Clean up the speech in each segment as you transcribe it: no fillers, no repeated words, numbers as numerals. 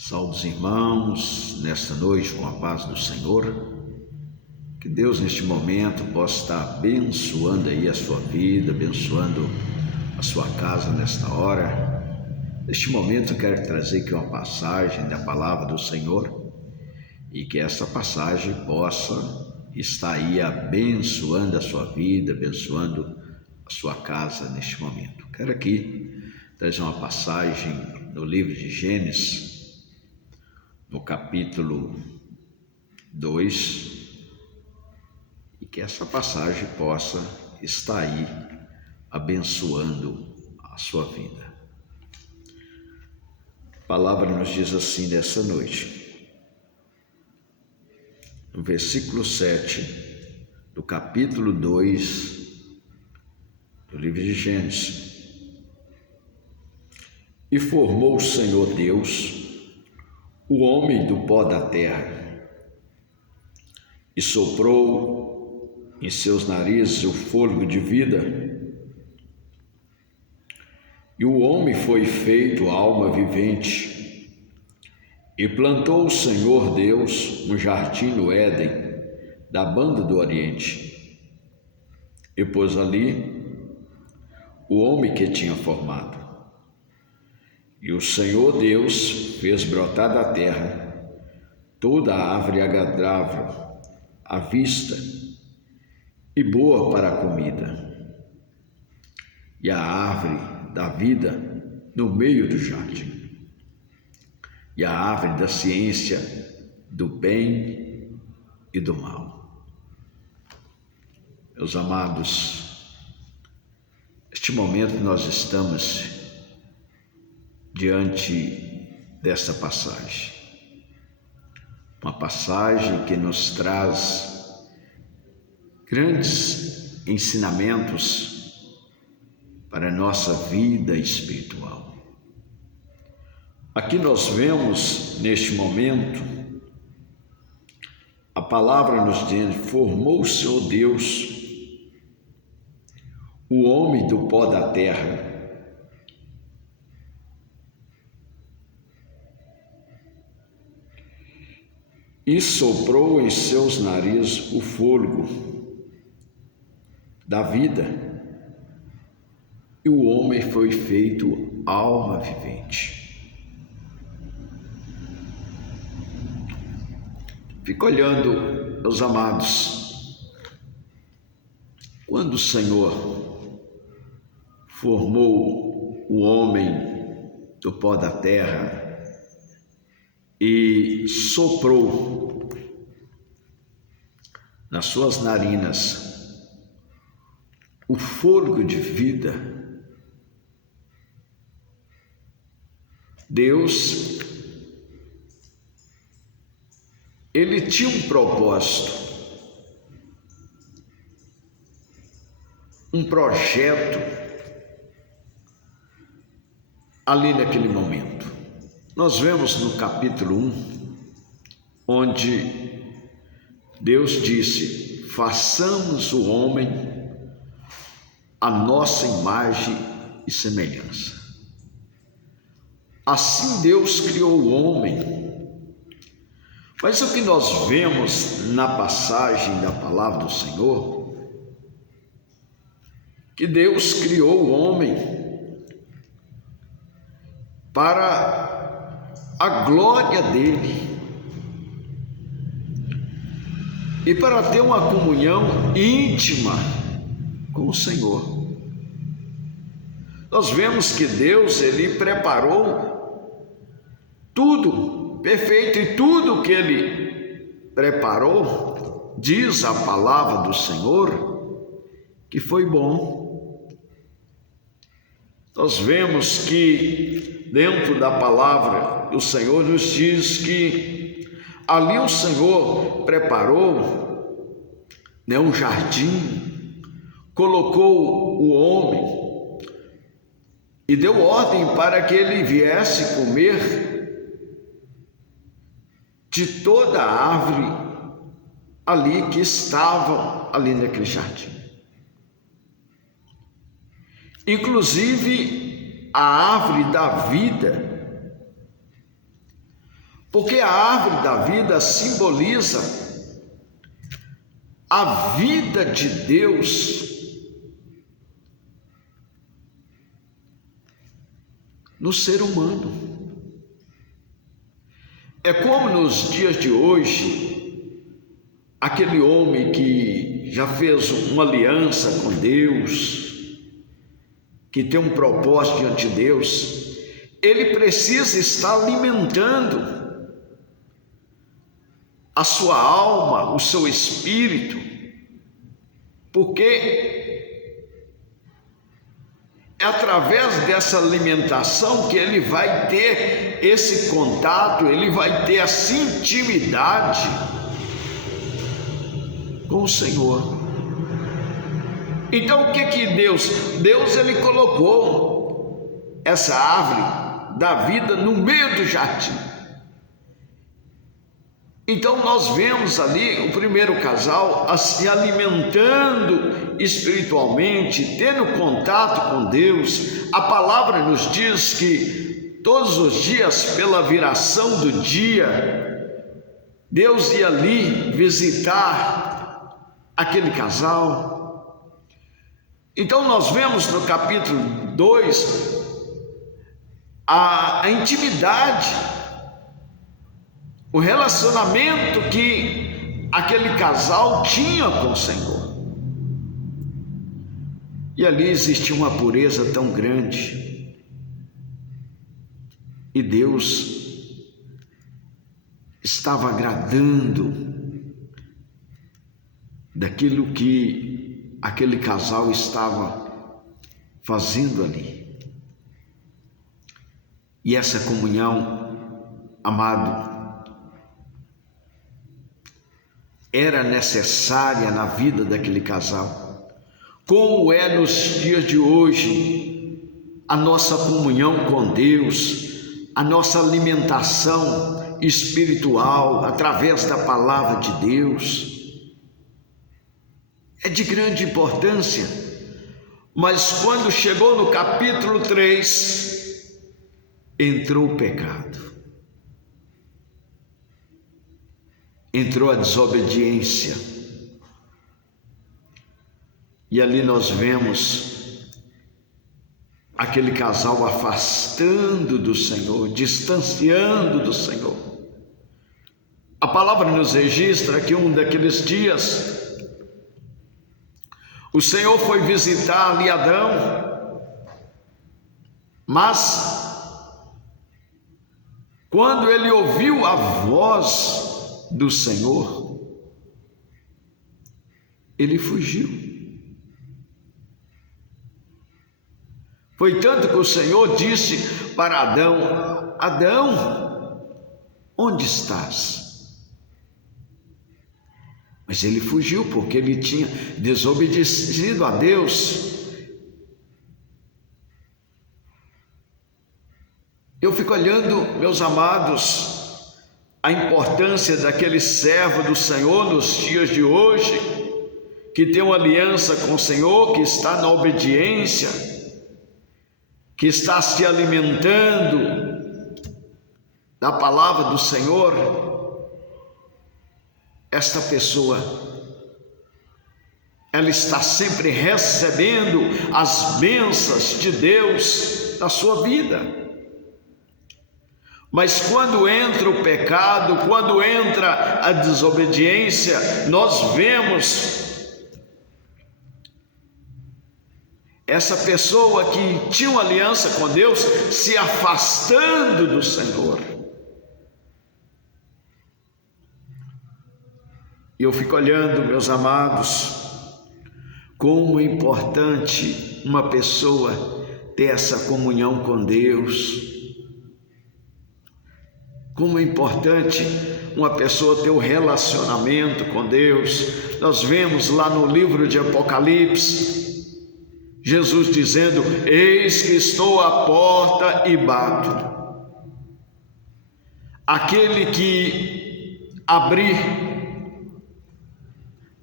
Saúde os irmãos, nesta noite com a paz do Senhor. Que Deus neste momento possa estar abençoando aí a sua vida, abençoando a sua casa nesta hora. Neste momento eu quero trazer aqui uma passagem da palavra do Senhor e que essa passagem possa estar aí abençoando a sua vida, abençoando a sua casa neste momento. Quero aqui trazer uma passagem no livro de Gênesis, no capítulo 2, e que essa passagem possa estar aí abençoando a sua vida. A palavra nos diz assim nessa noite, no versículo 7 do capítulo 2 do livro de Gênesis: E formou o Senhor Deus o homem do pó da terra, e soprou em seus narizes o fôlego de vida, e o homem foi feito alma vivente. E plantou o Senhor Deus um jardim no Éden, da banda do Oriente, e pôs ali o homem que tinha formado. E o Senhor Deus fez brotar da terra toda a árvore agradável à vista e boa para a comida, e a árvore da vida no meio do jardim, e a árvore da ciência do bem e do mal. Meus amados, neste momento nós estamos diante desta passagem, uma passagem que nos traz grandes ensinamentos para a nossa vida espiritual. Aqui nós vemos neste momento a palavra nos diz: formou o Senhor Deus o homem do pó da terra, e soprou em seus narizes o fôlego da vida, e o homem foi feito alma vivente. Fica olhando, meus amados, quando o Senhor formou o homem do pó da terra e soprou nas suas narinas o fôlego de vida, Deus, Ele tinha um propósito, um projeto ali naquele momento. Nós vemos no capítulo 1, onde Deus disse: façamos o homem à nossa imagem e semelhança. Assim Deus criou o homem. Mas o que nós vemos na passagem da palavra do Senhor, que Deus criou o homem para a glória dele e para ter uma comunhão íntima com o Senhor. Nós vemos que Deus, Ele preparou tudo perfeito, e tudo que Ele preparou, diz a palavra do Senhor, que foi bom. Nós vemos que dentro da palavra do Senhor nos diz que ali o Senhor preparou, um jardim, colocou o homem e deu ordem para que ele viesse comer de toda a árvore ali que estava ali naquele jardim. Inclusive a árvore da vida, Porque a árvore da vida simboliza a vida de Deus no ser humano. É como nos dias de hoje, aquele homem que já fez uma aliança com Deus, que tem um propósito diante de Deus, ele precisa estar alimentando a sua alma, o seu espírito, porque é através dessa alimentação que ele vai ter esse contato, ele vai ter essa intimidade com o Senhor. Então o que Deus ele colocou essa árvore da vida no meio do jardim. Então nós vemos ali o primeiro casal se alimentando espiritualmente, tendo contato com Deus. A palavra nos diz que todos os dias, pela viração do dia, Deus ia ali visitar aquele casal. Então nós vemos no capítulo 2 a intimidade, o relacionamento que aquele casal tinha com o Senhor. E ali existia uma pureza tão grande. E Deus estava agradando daquilo que aquele casal estava fazendo ali. E essa comunhão, amado, era necessária na vida daquele casal, como é nos dias de hoje a nossa comunhão com Deus, a nossa alimentação espiritual através da palavra de Deus. É de grande importância, mas quando chegou no capítulo 3, entrou o pecado. Entrou a desobediência, e ali nós vemos aquele casal afastando do Senhor, distanciando do Senhor. A palavra nos registra que um daqueles dias o Senhor foi visitar ali Adão, mas quando ele ouviu a voz do Senhor, ele fugiu. Foi tanto que o Senhor disse para Adão: Adão, onde estás? Mas ele fugiu porque ele tinha desobedecido a Deus. Eu fico olhando, meus amados, a importância daquele servo do Senhor nos dias de hoje, que tem uma aliança com o Senhor, que está na obediência, que está se alimentando da palavra do Senhor. Esta pessoa, ela está sempre recebendo as bênçãos de Deus na sua vida. Mas quando entra o pecado, quando entra a desobediência, nós vemos essa pessoa que tinha uma aliança com Deus se afastando do Senhor. E eu fico olhando, meus amados, como é importante uma pessoa ter essa comunhão com Deus. Como é importante uma pessoa ter um relacionamento com Deus. Nós vemos lá no livro de Apocalipse, Jesus dizendo: eis que estou à porta e bato. Aquele que abrir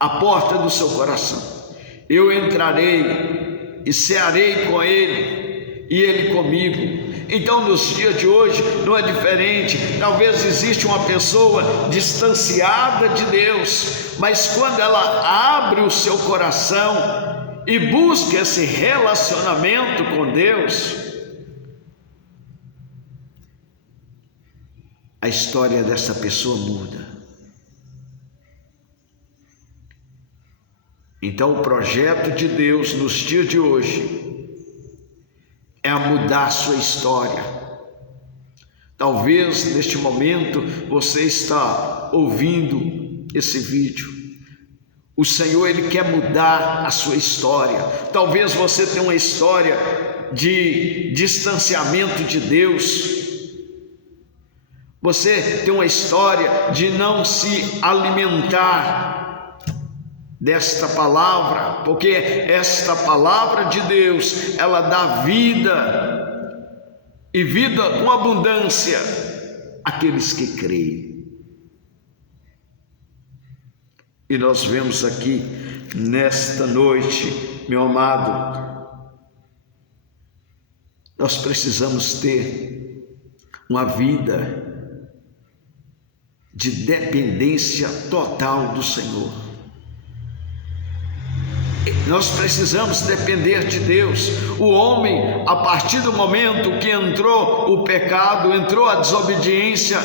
a porta do seu coração, eu entrarei e cearei com ele, e Ele comigo. Então nos dias de hoje não é diferente. Talvez exista uma pessoa distanciada de Deus, mas quando ela abre o seu coração e busca esse relacionamento com Deus, a história dessa pessoa muda. Então o projeto de Deus nos dias de hoje é a mudar a sua história. Talvez neste momento você está ouvindo esse vídeo. O Senhor, Ele quer mudar a sua história. Talvez você tenha uma história de distanciamento de Deus. Você tem uma história de não se alimentar desta palavra, porque esta palavra de Deus, ela dá vida, e vida com abundância àqueles que creem. E nós vemos aqui nesta noite, meu amado, nós precisamos ter uma vida de dependência total do Senhor. Nós precisamos depender de Deus. O homem, a partir do momento que entrou o pecado, entrou a desobediência,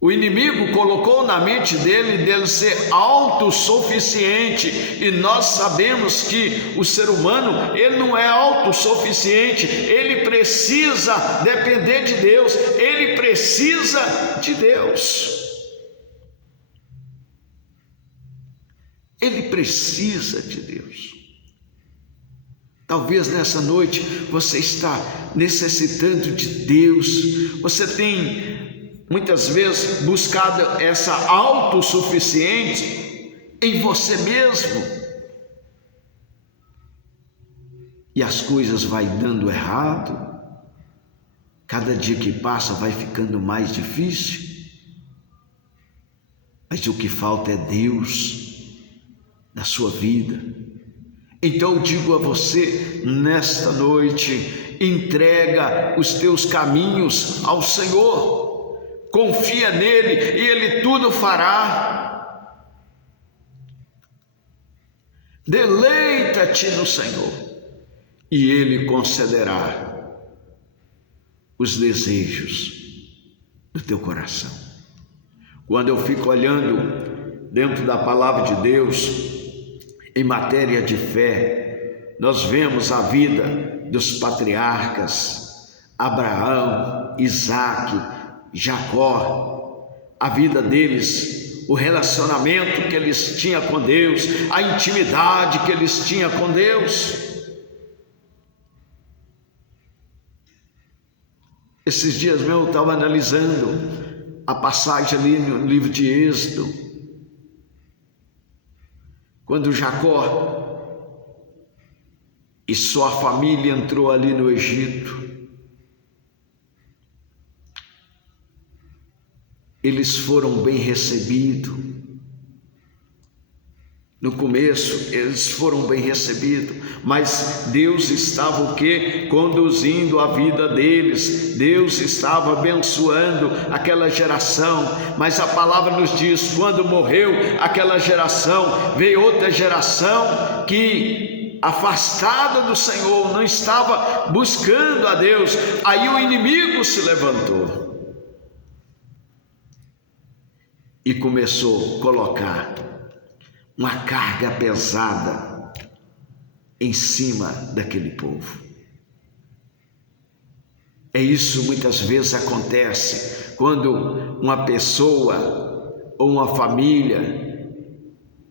o inimigo colocou na mente dele ser autossuficiente, e nós sabemos que o ser humano, ele não é autossuficiente, ele precisa depender de Deus, ele precisa de Deus. Ele precisa de Deus. Talvez nessa noite você está necessitando de Deus. Você tem muitas vezes buscado essa autossuficiência em você mesmo. E as coisas vai dando errado. Cada dia que passa vai ficando mais difícil. Mas o que falta é Deus na sua vida. Então eu digo a você nesta noite: entrega os teus caminhos ao Senhor, confia nele e Ele tudo fará. Deleita-te no Senhor e Ele concederá os desejos do teu coração. Quando eu fico olhando dentro da palavra de Deus, em matéria de fé, nós vemos a vida dos patriarcas, Abraão, Isaque, Jacó, a vida deles, o relacionamento que eles tinham com Deus, a intimidade que eles tinham com Deus. Esses dias mesmo eu estava analisando a passagem ali no livro de Êxodo, quando Jacó e sua família entrou ali no Egito. Eles foram bem recebidos. No começo eles foram bem recebidos, mas Deus estava o quê? Conduzindo a vida deles. Deus estava abençoando aquela geração, mas a palavra nos diz, quando morreu aquela geração, veio outra geração que, afastada do Senhor, não estava buscando a Deus. Aí o inimigo se levantou e começou a colocar uma carga pesada em cima daquele povo. É isso muitas vezes acontece quando uma pessoa ou uma família,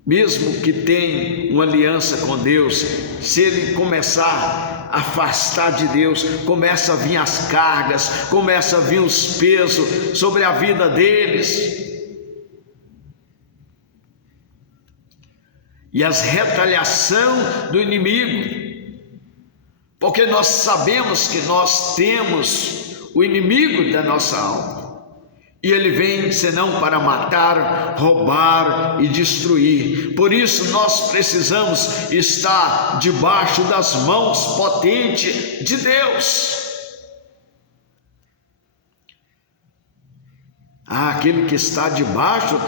mesmo que tem uma aliança com Deus, se ele começar a afastar de Deus, começa a vir as cargas, começa a vir os pesos sobre a vida deles. E as retaliação do inimigo, porque nós sabemos que nós temos o inimigo da nossa alma, E ele vem senão para matar, roubar e destruir. Por isso nós precisamos estar debaixo das mãos potentes de Deus. Aquele que está debaixo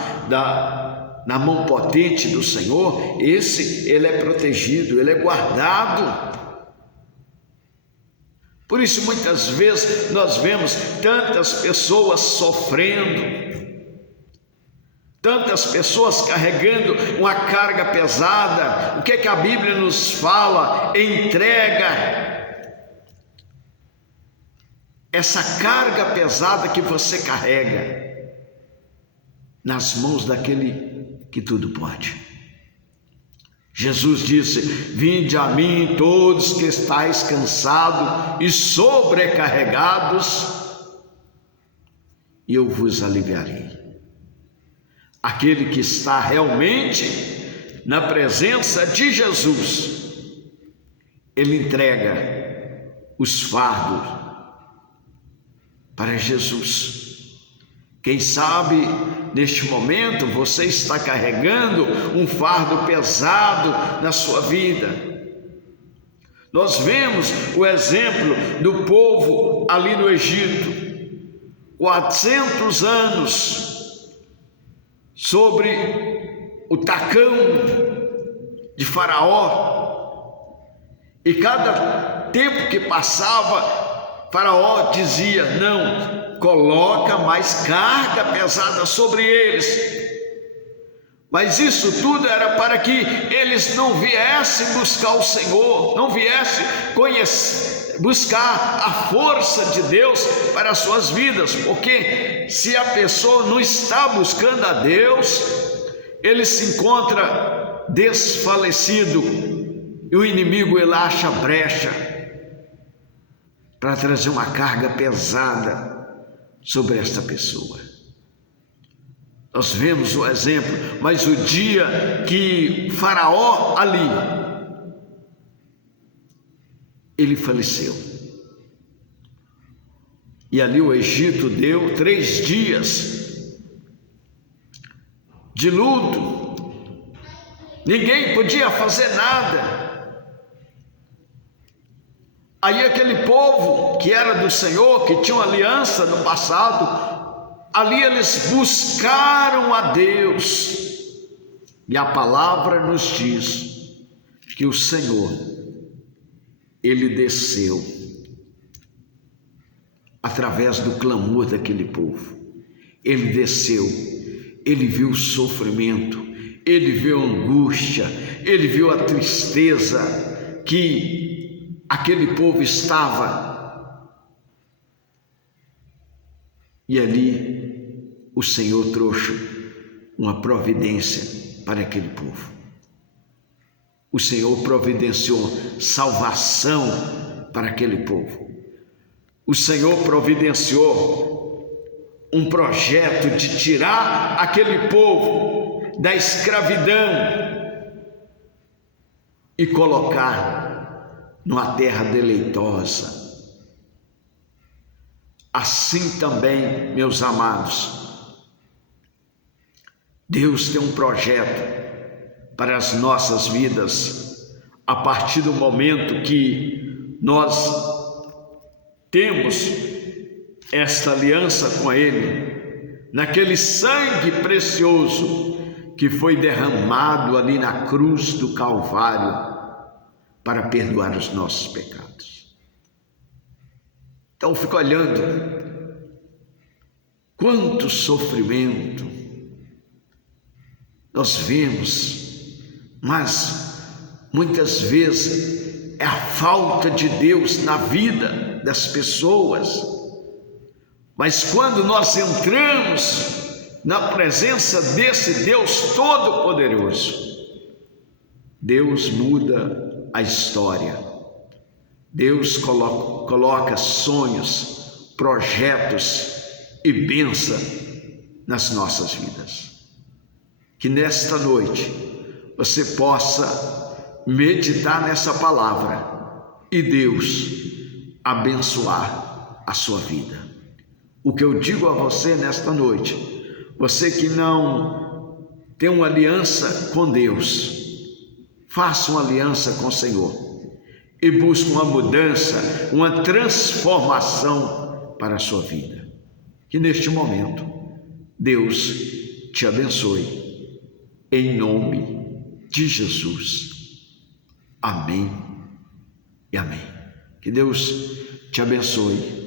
na mão potente do Senhor, ele é protegido, ele é guardado. Por isso muitas vezes nós vemos tantas pessoas sofrendo, tantas pessoas carregando uma carga pesada. O que é que a Bíblia nos fala? Entrega essa carga pesada que você carrega nas mãos daquele que tudo pode. Jesus disse: vinde a mim todos que estáis cansados e sobrecarregados, e eu vos aliviarei. Aquele que está realmente na presença de Jesus, ele entrega os fardos para Jesus. Quem sabe neste momento você está carregando um fardo pesado na sua vida. Nós vemos o exemplo do povo ali no Egito, 400 anos sobre o tacão de Faraó, e cada tempo que passava, Faraó dizia: não, coloca mais carga pesada sobre eles. Mas isso tudo era para que eles não viessem buscar o Senhor, não viessem buscar a força de Deus para as suas vidas, porque se a pessoa não está buscando a Deus, ele se encontra desfalecido, e o inimigo ele acha brecha para trazer uma carga pesada sobre esta pessoa. Nós vemos o exemplo, mas o dia que Faraó ali, ele faleceu, e ali o Egito deu 3 dias de luto, ninguém podia fazer nada. Aí aquele povo que era do Senhor, que tinha uma aliança no passado, ali eles buscaram a Deus, e a palavra nos diz que o Senhor, ele desceu através do clamor daquele povo. Ele desceu, ele viu o sofrimento, ele viu a angústia, ele viu a tristeza que aquele povo estava, e ali o Senhor trouxe uma providência para aquele povo. O Senhor providenciou salvação para aquele povo. O Senhor providenciou um projeto de tirar aquele povo da escravidão e colocar numa terra deleitosa. Assim também, meus amados, Deus tem um projeto para as nossas vidas, a partir do momento que nós temos esta aliança com Ele, naquele sangue precioso que foi derramado ali na cruz do Calvário, para perdoar os nossos pecados. Então fico olhando, quanto sofrimento nós vemos, mas muitas vezes é a falta de Deus na vida das pessoas. Mas quando nós entramos na presença desse Deus Todo-Poderoso, Deus muda a história. Deus coloca sonhos, projetos e bênção nas nossas vidas. Que nesta noite você possa meditar nessa palavra e Deus abençoar a sua vida. O que eu digo a você nesta noite, você que não tem uma aliança com Deus, faça uma aliança com o Senhor e busque uma mudança, uma transformação para a sua vida. Que neste momento Deus te abençoe, em nome de Jesus. Amém e amém. Que Deus te abençoe.